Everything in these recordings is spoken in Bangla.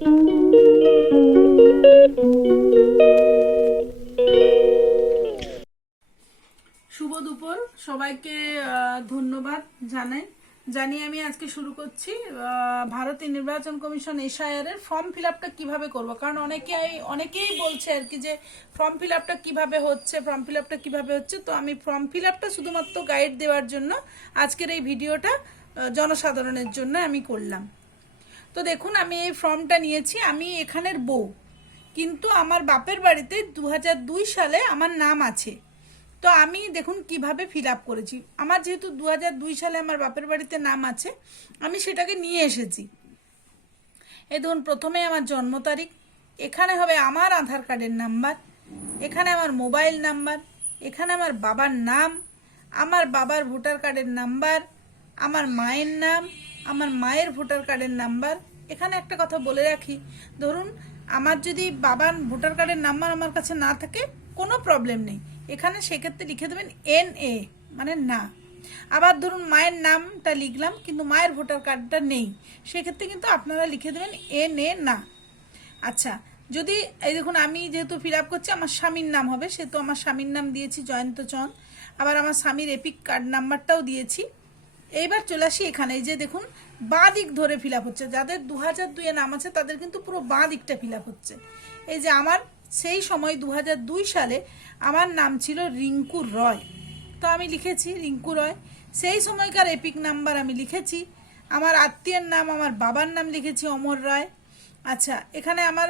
শুভ দুপুর সবাইকে ধন্যবাদ জানিয়ে আমি আজকে শুরু করছি ভারতীয় নির্বাচন কমিশন এসআইআর এর ফর্ম ফিল আপটা কিভাবে করব। কারণ অনেকেই বলছে আর কি যে ফর্ম ফিল আপটা কিভাবে হচ্ছে। তো আমি ফর্ম ফিল আপটা শুধুমাত্র গাইড দেওয়ার জন্য আজকের এই ভিডিওটা জনসাধারণের জন্য আমি করলাম। তো দেখুন, আমি এই ফর্মটা নিয়েছি। আমি এখানের বউ, কিন্তু আমার বাপের বাড়িতে 2002 সালে আমার নাম আছে। তো আমি দেখুন কিভাবে ফিল আপ করেছি। আমার যেহেতু 2002 সালে আমার বাপের বাড়িতে নাম আছে, আমি সেটাকে নিয়ে এসেছি। এই ধরুন, প্রথমে আমার জন্ম তারিখ, এখানে হবে আমার আধার কার্ডের নাম্বার, এখানে আমার মোবাইল নাম্বার, এখানে আমার বাবার নাম, আমার বাবার ভোটার কার্ডের নাম্বার, আমার মায়ের নাম, আমার মায়ের ভোটার কার্ডের নাম্বার। এখানে একটা কথা বলে রাখি, ধরুন আমার যদি বাবার ভোটার কার্ডের নাম্বার আমার কাছে না থাকে, কোনো প্রবলেম নেই, এখানে সেক্ষেত্রে লিখে দেবেন NA, মানে না। আবার ধরুন মায়ের নামটা লিখলাম কিন্তু মায়ের ভোটার কার্ডটা নেই, সেক্ষেত্রে কিন্তু আপনারা লিখে দেবেন NA, না। আচ্ছা, যদি এই দেখুন আমি যেহেতু ফিল আপ করছি, আমার স্বামীর নাম হবে, সেহেতু আমার স্বামীর নাম দিয়েছি জয়ন্ত চন্দ। আবার আমার স্বামীর এপিক কার্ড নাম্বারটাও দিয়েছি। এইবার চলে আসি এখানে, এই যে দেখুন বাঁ দিক ধরে ফিল আপ হচ্ছে। যাদের 2002-এ নাম আছে তাদের কিন্তু পুরো বাঁ দিকটা ফিল আপ হচ্ছে। এই যে আমার সেই সময় 2002 সালে আমার নাম ছিল রিঙ্কু রয়, তো আমি লিখেছি রিঙ্কু রয়। সেই সময়কার এপিক নাম্বার আমি লিখেছি। আমার আত্মীয়ের নাম, আমার বাবার নাম লিখেছি অমর রায়। আচ্ছা, এখানে আমার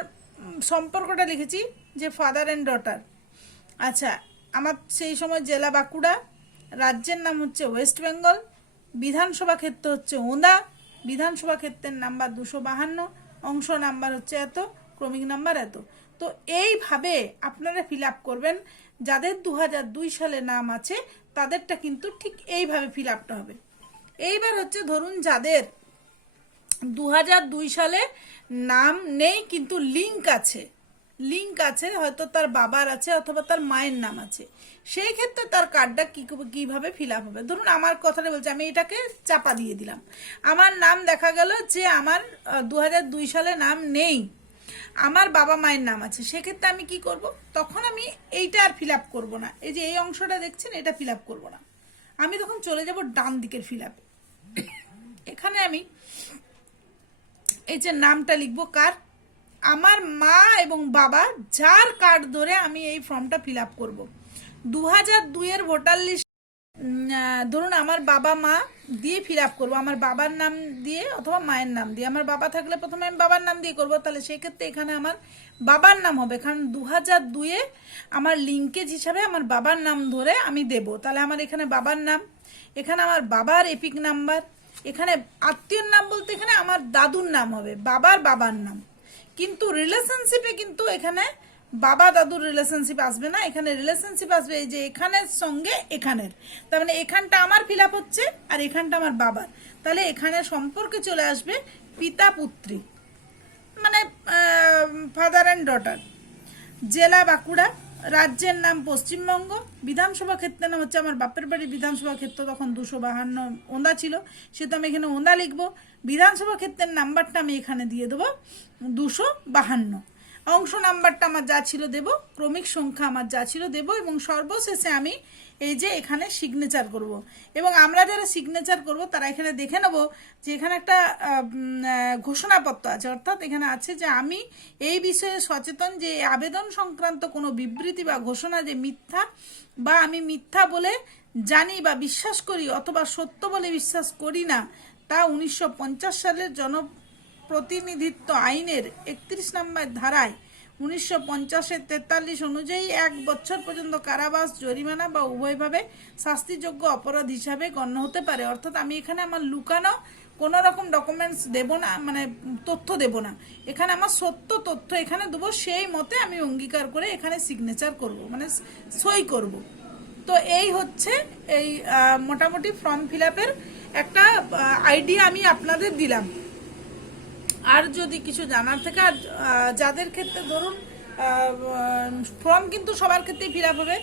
সম্পর্কটা লিখেছি যে ফাদার অ্যান্ড ডটার। আচ্ছা, আমার সেই সময় জেলা বাঁকুড়া, রাজ্যের নাম হচ্ছে ওয়েস্ট বেঙ্গল, বিধানসভা ক্ষেত্র হচ্ছে ওঁদা, বিধানসভা ক্ষেত্রের নাম্বার 252, অংশ নাম্বার হচ্ছে এত, ক্রমিক নাম্বার এত। তো এইভাবে আপনারা ফিল আপ করবেন। যাদের 2002 সালে নাম আছে তাদেরটা কিন্তু ঠিক এইভাবে ফিল আপটা হবে। এইবার হচ্ছে ধরুন যাদের 2002 সালে নাম নেই কিন্তু লিঙ্ক আছে, হয়তো তার বাবার আছে অথবা তার মায়ের নাম আছে, সেই ক্ষেত্রে তার কার্ডটা কিভাবে ফিল আপ হবে। ধরুন আমার কথাটা বলছি, আমি এটাকে চাপা দিয়ে দিলাম। আমার নাম দেখা গেল যে আমার 2002 সালে নাম নেই, আমার বাবা মায়ের নাম আছে, সেক্ষেত্রে আমি কি করব, তখন আমি এইটা আর ফিল আপ করবো না। এই যে এই অংশটা দেখছেন, এটা ফিল আপ করবো না। আমি তখন চলে যাব ডান দিকের ফিল আপে। এখানে আমি এই যে নামটা লিখবো কার, আমার মা এবং বাবা যার কার্ড ধরে আমি এই ফর্মটা ফিল আপ করবো। 2002-এর ভোটার লিস্ট ধরুন আমার বাবা মা দিয়ে ফিল আপ করবো, আমার বাবার নাম দিয়ে অথবা মায়ের নাম দিয়ে। আমার বাবা থাকলে প্রথমে আমি বাবার নাম দিয়ে করবো, তাহলে সেক্ষেত্রে এখানে আমার বাবার নাম হবে, কারণ 2002-এ আমার লিঙ্কেজ হিসাবে আমার বাবার নাম ধরে আমি দেব। তাহলে আমার এখানে বাবার নাম, এখানে আমার বাবার এপিক নাম্বার, এখানে আত্মীয়র নাম বলতে এখানে আমার দাদুর নাম হবে, বাবার নাম। কিন্তু রিলেশনশিপে কিন্তু এখানে বাবা দাদুর রিলেশনশিপ আসবে না, এখানে রিলেশনশিপ আসবে এই যে এখানের সঙ্গে এখানের। তার মানে এখানটা আমার ফিল আপ হচ্ছে আর এখানটা আমার বাবার, তাহলে এখানে সম্পর্কে চলে আসবে পিতা পুত্রী, মানে ফাদার অ্যান্ড ডটার। জেলা বাঁকুড়া, রাজ্যের নাম পশ্চিমবঙ্গ, বিধানসভা ক্ষেত্রের নাম হচ্ছে আমার বাপের বাড়ির বিধানসভা ক্ষেত্র তখন 252 ওঁদা ছিল, সেহেতু আমি এখানে ওঁদা লিখবো। বিধানসভা ক্ষেত্রের নাম্বারটা আমি এখানে দিয়ে দেবো 252, অংশ নাম্বারটা আমার যা ছিল দেব, ক্রমিক সংখ্যা আমার যা ছিল দেব, এবং সর্বশেষে আমি এই যে এখানে সিগনেচার করব। এবং আমরা যারা সিগনেচার করব তারা এখানে দেখে নেব যে এখানে একটা ঘোষণাপত্র আছে, অর্থাৎ এখানে আছে যে আমি এই বিষয়ে সচেতন যে আবেদন সংক্রান্ত কোনো বিবৃতি বা ঘোষণা যে মিথ্যা বা আমি মিথ্যা বলে জানি বা বিশ্বাস করি অথবা সত্য বলে বিশ্বাস করি না, তা 1950 সালের জনপ্রতিনিধিত্ব আইনের 31 নম্বর ধারায় 1950-এর 43 অনুযায়ী 1 বছর পর্যন্ত কারাবাস, জরিমানা বা উভয়ভাবে শাস্তিযোগ্য অপরাধ হিসাবে গণ্য হতে পারে। অর্থাৎ আমি এখানে আমার লুকানো কোনো রকম ডকুমেন্টস দেব না, মানে তথ্য দেব না, এখানে আমার সত্য তথ্য এখানে দেবো, সেই মতে আমি অঙ্গীকার করে এখানে সিগনেচার করব, মানে সই করব। তো এই হচ্ছে এই মোটামুটি ফর্ম ফিল আপের একটা আইডিয়া আমি আপনাদের দিলাম। আর যদি কিছু জানার থাকে, আর যাদের ক্ষেত্রে ধরুন ফর্ম কিন্তু সবার ক্ষেত্রেই ফিল আপ হবে,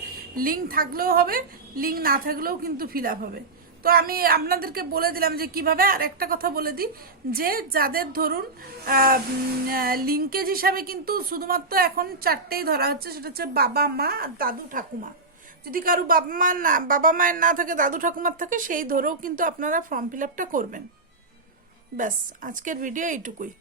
লিঙ্ক থাকলেও হবে, লিঙ্ক না থাকলেও কিন্তু ফিল আপ হবে। তো আমি আপনাদেরকে বলে দিলাম যে কিভাবে। আর একটা কথা বলে দিই যে যাদের ধরুন লিঙ্কেজ হিসাবে কিন্তু শুধুমাত্র এখন 4টেই ধরা হচ্ছে, সেটা হচ্ছে বাবা মা আর দাদু ঠাকুমা। যদি কারো বাবা মায়ের না থাকে, দাদু ঠাকুমার থাকে, সেই ধরেও কিন্তু আপনারা ফর্ম ফিল আপটা করবেন। ব্যাস, আজকের ভিডিও এইটুকুই।